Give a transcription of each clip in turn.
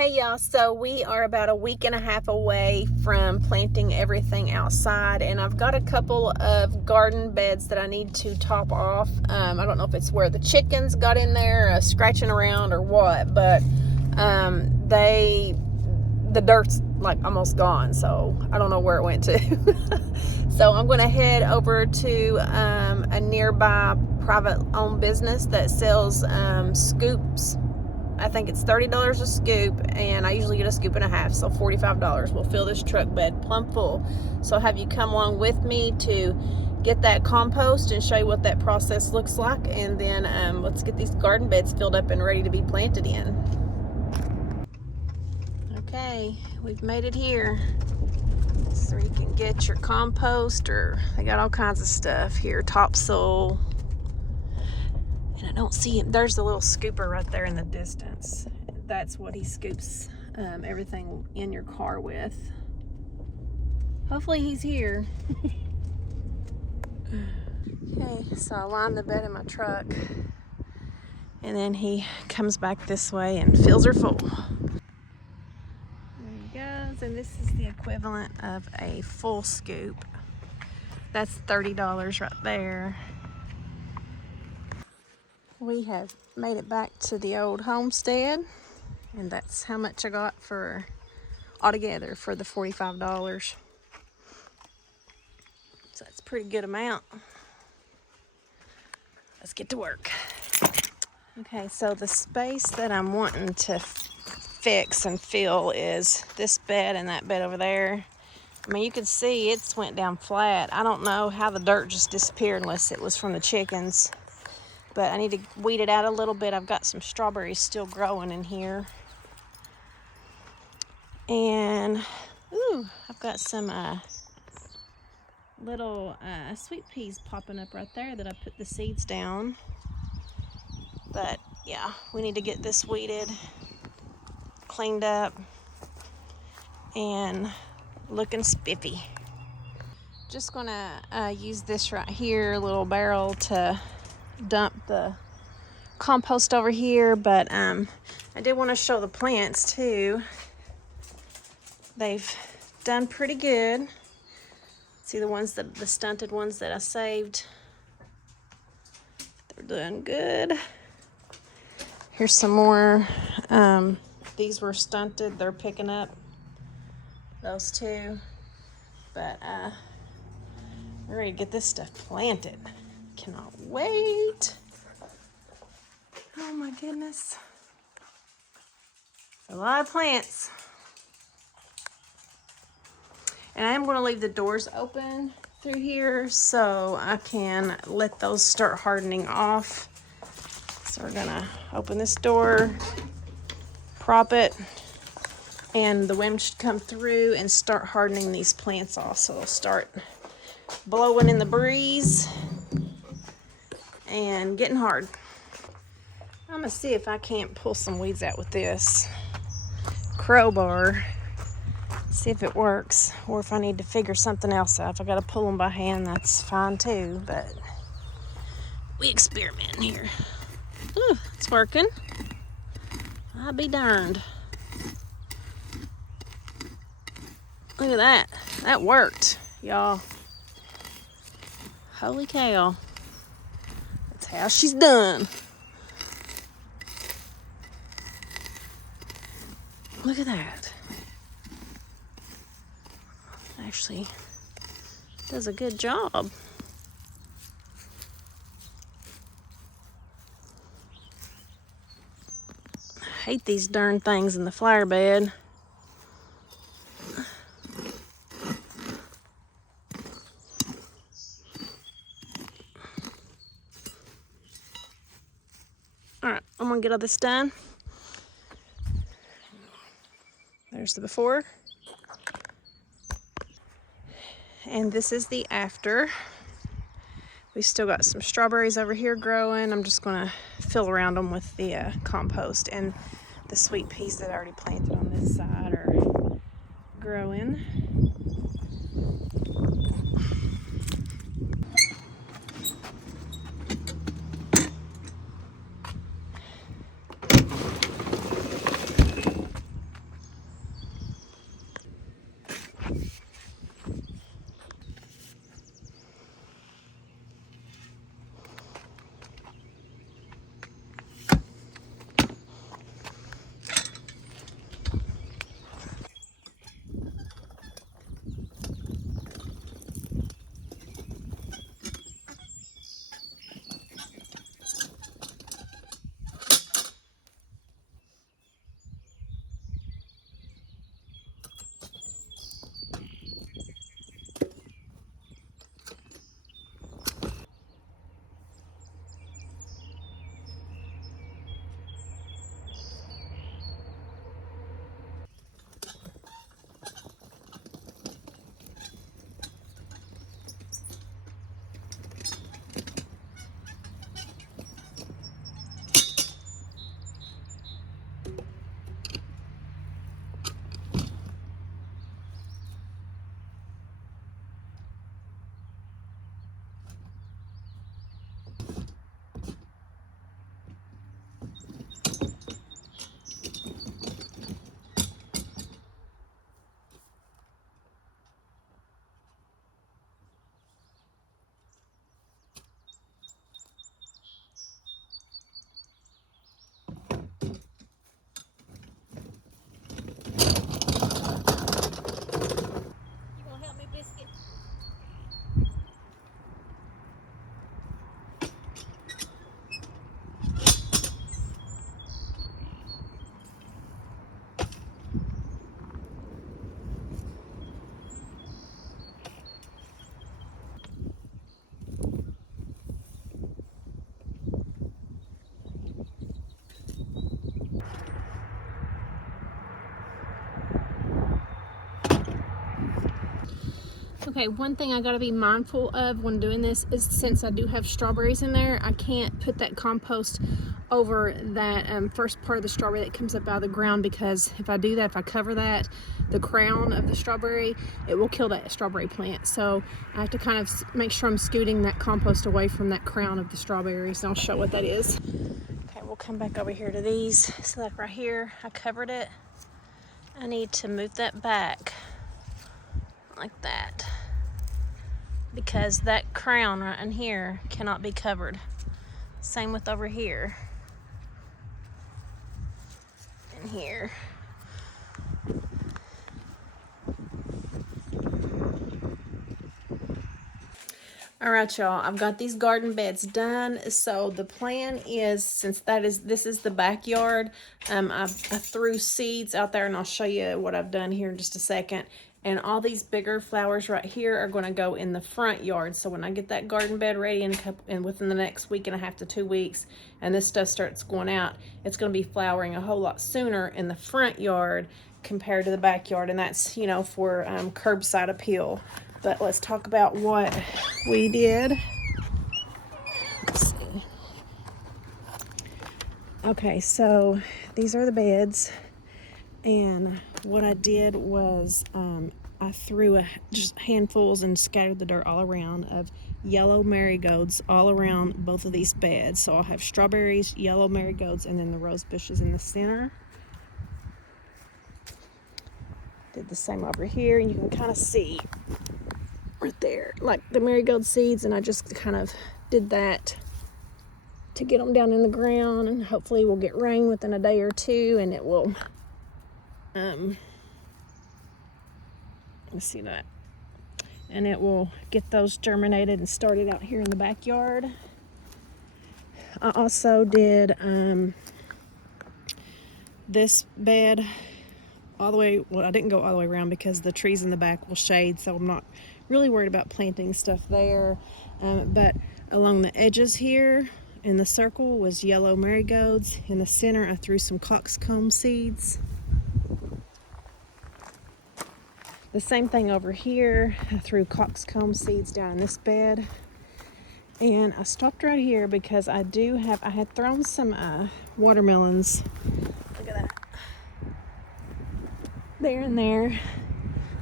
Hey y'all, so we are about a week and a half away from planting everything outside, and I've got a couple of garden beds that I need to top off. I don't know if it's where the chickens got in there scratching around or what, but the dirt's like almost gone, so I don't know where it went to. So I'm going to head over to a nearby private owned business that sells scoops. I think it's $30 a scoop, and I usually get a scoop and a half, so $45 will fill this truck bed plumb full. So I'll have you come along with me to get that compost and show you what that process looks like, and then let's get these garden beds filled up and ready to be planted in. Okay, we've made it here. So you can get your compost, or they got all kinds of stuff here, topsoil. And I don't see him. There's the little scooper right there in the distance. That's what he scoops everything in your car with. Hopefully he's here. Okay, so I line the bed in my truck, and then he comes back this way and fills her full. There he goes, and this is the equivalent of a full scoop. That's $30 right there. We have made it back to the old homestead, and that's how much I got for altogether for the $45. So that's a pretty good amount. Let's get to work. Okay, so the space that I'm wanting to fix and fill is this bed and that bed over there. I mean, you can see it's went down flat. I don't know how the dirt just disappeared unless it was from the chickens. But I need to weed it out a little bit. I've got some strawberries still growing in here. And, ooh, I've got some little sweet peas popping up right there that I put the seeds down. But, yeah, we need to get this weeded, cleaned up, and looking spiffy. Just gonna use this right here, little barrel, to dump the compost over here, but I did want to show the plants too. They've done pretty good. See the stunted ones that I saved. They're doing good. Here's some more. These were stunted. They're picking up those two, but we're ready to get this stuff planted. Cannot wait. Oh my goodness. A lot of plants. And I am going to leave the doors open through here so I can let those start hardening off. So we're going to open this door, prop it, and the wind should come through and start hardening these plants off. So they'll start blowing in the breeze and getting hard. I'm gonna see if I can't pull some weeds out with this crowbar. See if it works, or if I need to figure something else out. If I gotta pull them by hand, that's fine too, but we experiment here. Ooh, it's working. I'll be darned. Look at that. That worked, y'all. Holy cow. That's how she's done. Look at that. Actually does a good job. I hate these darn things in the flower bed. Alright, I'm gonna get all this done. There's the before. And this is the after. We still got some strawberries over here growing. I'm just gonna fill around them with the compost, and the sweet peas that I already planted on this side are growing. Okay, one thing I gotta be mindful of when doing this is, since I do have strawberries in there, I can't put that compost over that first part of the strawberry that comes up out of the ground, because if I do that, if I cover that, the crown of the strawberry, it will kill that strawberry plant. So I have to kind of make sure I'm scooting that compost away from that crown of the strawberries, and I'll show what that is. Okay, we'll come back over here to these. So like right here, I covered it. I need to move that back like that, because that crown right in here cannot be covered. Same with over here and here. All right, y'all, I've got these garden beds done. So the plan is, since this is the backyard, I threw seeds out there, and I'll show you what I've done here in just a second. And all these bigger flowers right here are going to go in the front yard. So when I get that garden bed ready and within the next week and a half to 2 weeks, and this stuff starts going out, it's going to be flowering a whole lot sooner in the front yard compared to the backyard. And that's, you know, for curbside appeal. But let's talk about what we did. Let's see. Okay, so these are the beds. And what I did was I threw just handfuls and scattered the dirt all around of yellow marigolds all around both of these beds. So I'll have strawberries, yellow marigolds, and then the rose bushes in the center. Did the same over here, and you can kind of see right there, like the marigold seeds, and I just kind of did that to get them down in the ground, and hopefully we'll get rain within a day or two, and it will let's see that, and it will get those germinated and started out here in the backyard. I also did this bed all the way, well, I didn't go all the way around because the trees in the back will shade, so I'm not really worried about planting stuff there. But along the edges here in the circle was yellow marigolds. In the center, I threw some coxcomb seeds. The same thing over here. I threw coxcomb seeds down in this bed. And I stopped right here because I had thrown some watermelons. Look at that. There and there.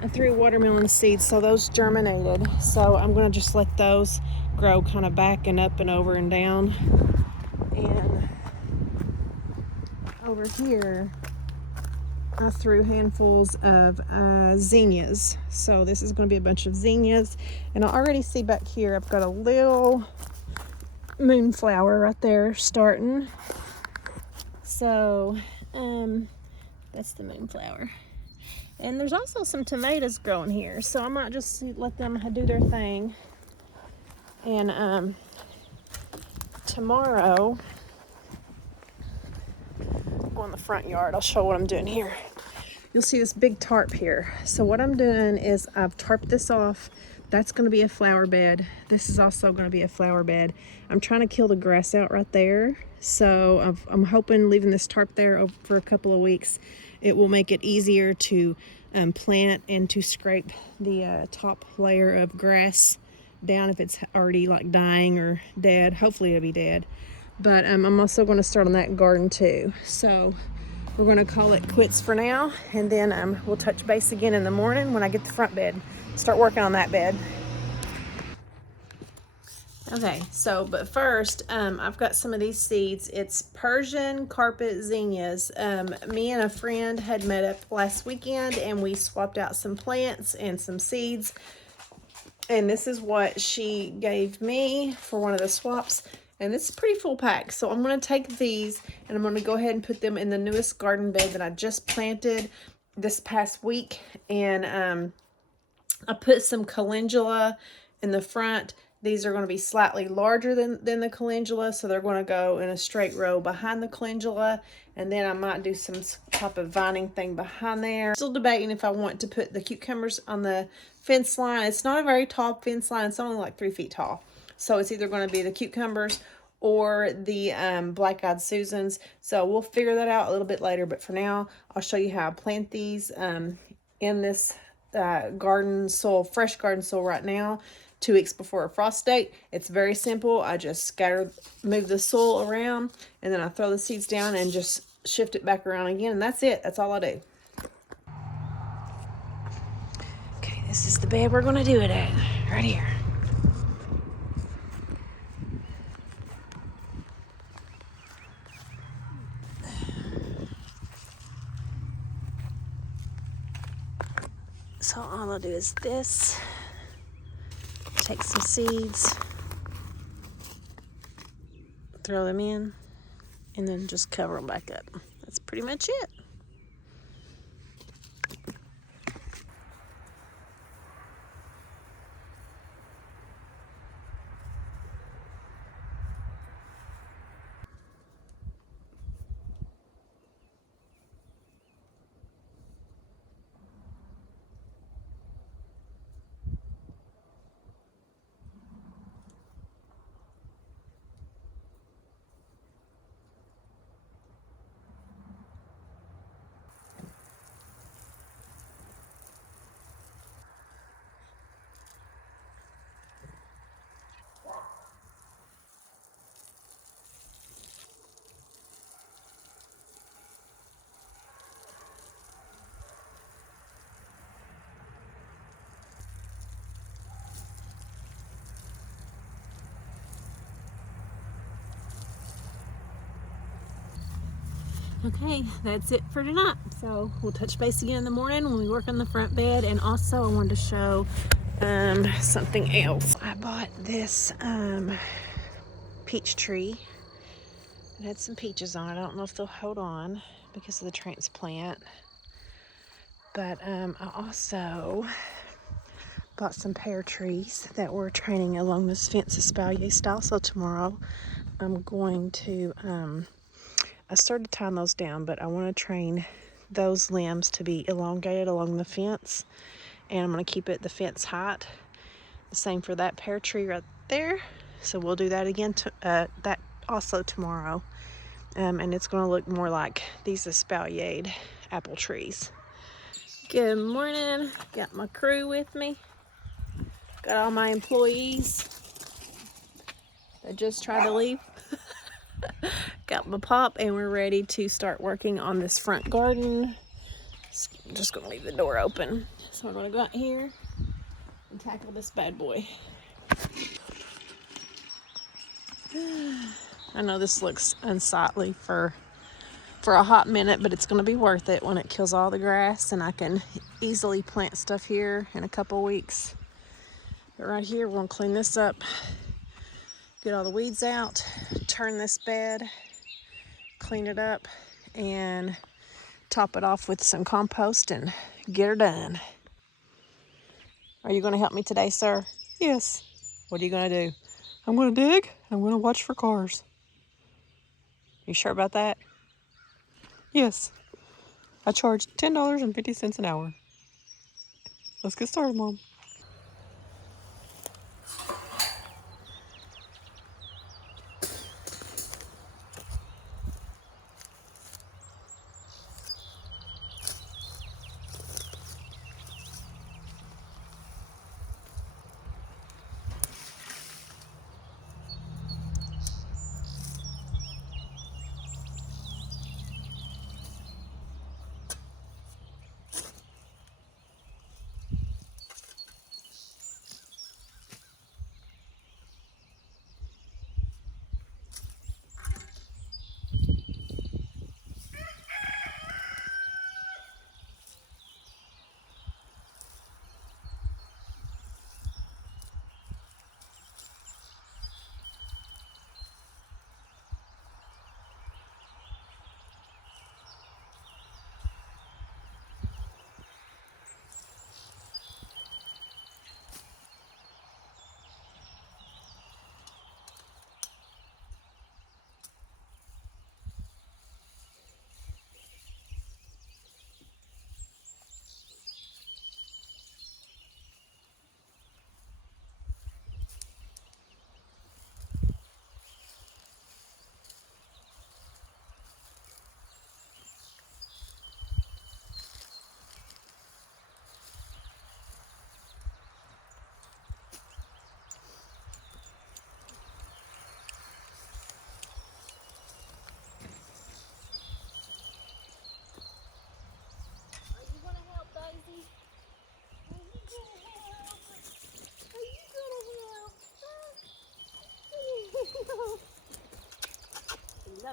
I threw watermelon seeds, so those germinated. So I'm going to just let those grow kind of back and up and over and down. And over here, I threw handfuls of zinnias. So this is going to be a bunch of zinnias. And I already see back here, I've got a little moonflower right there starting. So that's the moonflower. And there's also some tomatoes growing here, so I might just let them do their thing. And tomorrow, go in the front yard, I'll show what I'm doing here. You'll see this big tarp here. So what I'm doing is I've tarped this off. That's going to be a flower bed. This is also going to be a flower bed. I'm trying to kill the grass out right there. So I'm hoping leaving this tarp there for a couple of weeks, it will make it easier to plant and to scrape the top layer of grass down if it's already like dying or dead. Hopefully it'll be dead. But I'm also going to start on that garden too. So we're going to call it quits for now, and then we'll touch base again in the morning when I get the front bed. Start working on that bed. Okay, so but first, I've got some of these seeds. It's Persian carpet zinnias. Me and a friend had met up last weekend, and we swapped out some plants and some seeds. And this is what she gave me for one of the swaps. And it's a pretty full pack. So I'm going to take these, and I'm going to go ahead and put them in the newest garden bed that I just planted this past week. And I put some calendula in the front. These are going to be slightly larger than the calendula, so they're going to go in a straight row behind the calendula. And then I might do some type of vining thing behind there. Still debating if I want to put the cucumbers on the fence line. It's not a very tall fence line. It's only like 3 feet tall. So it's either going to be the cucumbers or the black-eyed Susans. So we'll figure that out a little bit later. But for now, I'll show you how I plant these in this garden soil, fresh garden soil right now, 2 weeks before a frost date. It's very simple. I just move the soil around, and then I throw the seeds down and just shift it back around again, and that's it. That's all I do. Okay, this is the bed we're gonna do it at, right here. So all I'll do is this, take some seeds, throw them in, and then just cover them back up. That's pretty much it. Okay, that's it for tonight. So we'll touch base again in the morning when we work on the front bed. And also I wanted to show something else. I bought this peach tree. It had some peaches on it. I don't know if they'll hold on because of the transplant. But I also bought some pear trees that we're training along this fence espalier style. So tomorrow I'm going to I started tying those down, but I want to train those limbs to be elongated along the fence, and I'm going to keep it the fence height. The same for that pear tree right there. So we'll do that again that also tomorrow, and it's going to look more like these espaliered apple trees. Good morning. Got my crew with me. Got all my employees that just tried to leave. Got my pop, and we're ready to start working on this front garden. Just gonna leave the door open. So we're gonna go out here and tackle this bad boy. I know this looks unsightly for a hot minute, but it's gonna be worth it when it kills all the grass and I can easily plant stuff here in a couple weeks. But right here, we're gonna clean this up, get all the weeds out, turn this bed, clean it up, and top it off with some compost and get her done. Are you going to help me today, sir? Yes. What are you going to do? I'm going to dig. I'm going to watch for cars. You sure about that? Yes. I charge $10.50 an hour. Let's get started, Mom.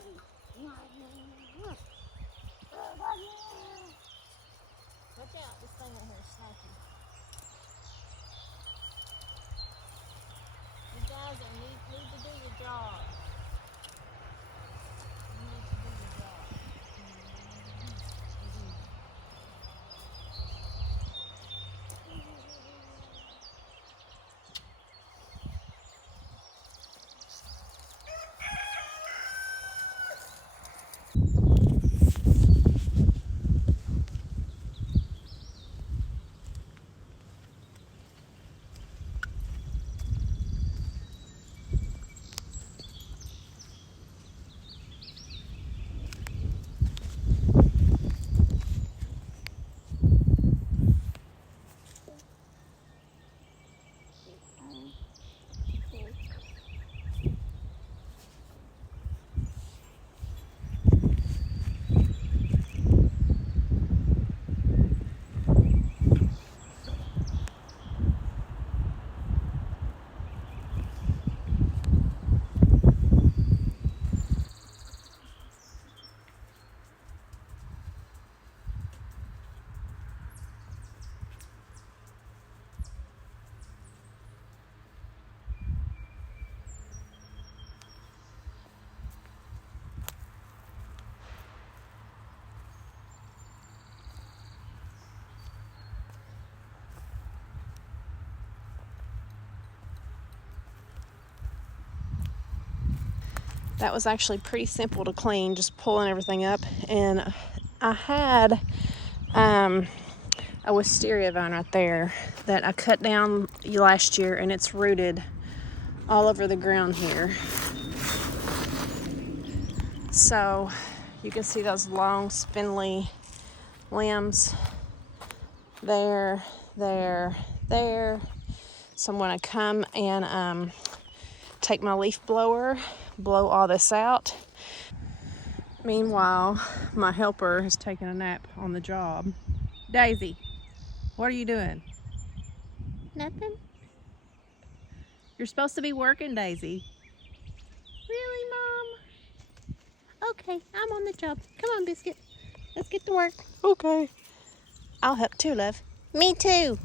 you. Watch out, this thing right here is snaky. You guys need to do your job. You need to do your job. That was actually pretty simple to clean, just pulling everything up. And I had a wisteria vine right there that I cut down last year, and it's rooted all over the ground here. So you can see those long spindly limbs there. So I'm going to come and take my leaf blower, blow all this out. Meanwhile, my helper has taken a nap on the job. Daisy, what are you doing? Nothing. You're supposed to be working, Daisy. Really, Mom? Okay, I'm on the job. Come on, Biscuit. Let's get to work. Okay. I'll help too, love. Me too.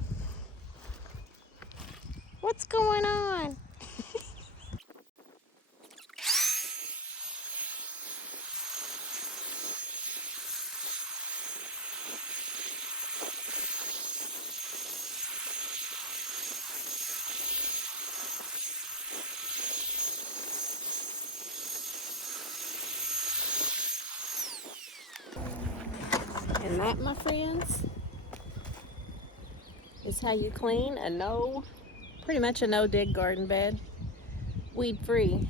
What's going on? And that, my friends, is how you clean a pretty much a no-dig garden bed, weed-free.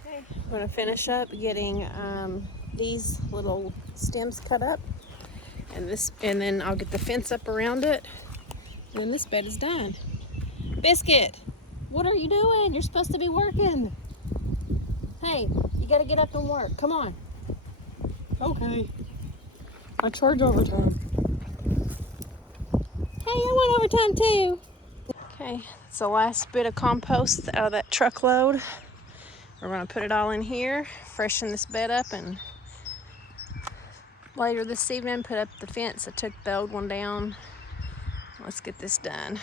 Okay, I'm going to finish up getting these little stems cut up, and then I'll get the fence up around it, and then this bed is done. Biscuit, what are you doing? You're supposed to be working. Hey, you got to get up and work. Come on. Okay. I charge overtime. Hey, I want overtime too. Okay, it's the last bit of compost out of that truckload. We're gonna put it all in here, freshen this bed up, and later this evening put up the fence. I took the old one down. Let's get this done.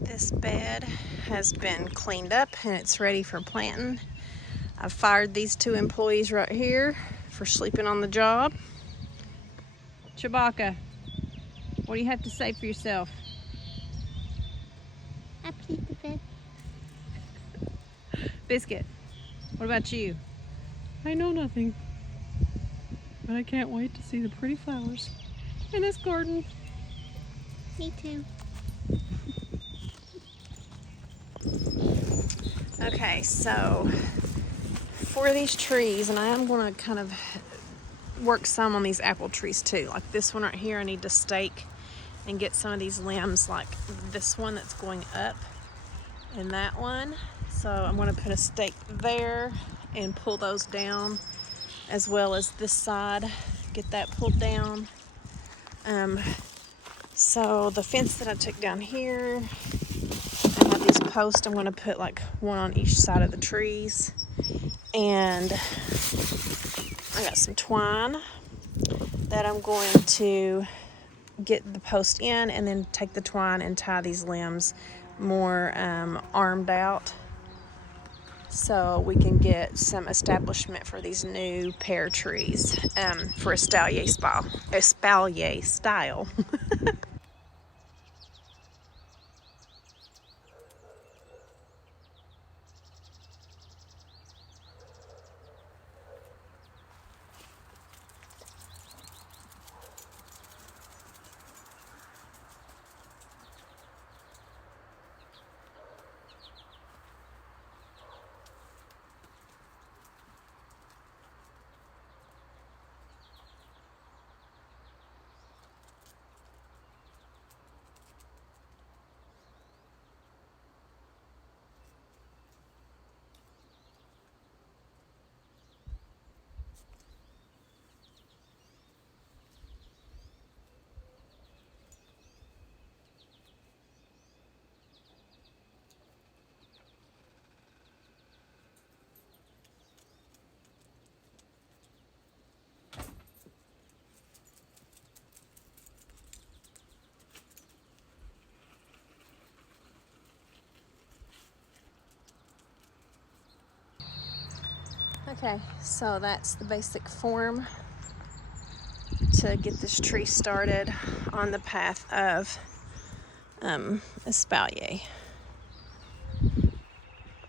This bed has been cleaned up and it's ready for planting. I've fired these 2 employees right here for sleeping on the job. Chewbacca, what do you have to say for yourself? I peed the bed. Biscuit, what about you? I know nothing, but I can't wait to see the pretty flowers in this garden. Me too. Okay, so for these trees, and I am going to kind of work some on these apple trees too. Like this one right here, I need to stake and get some of these limbs, like this one that's going up and that one. So I'm going to put a stake there and pull those down, as well as this side, get that pulled down. So the fence that I took down here, I have these posts. I'm going to put like one on each side of the trees. And I got some twine that I'm going to get the post in and then take the twine and tie these limbs more armed out so we can get some establishment for these new pear trees for espalier style. Okay, so that's the basic form to get this tree started on the path of espalier.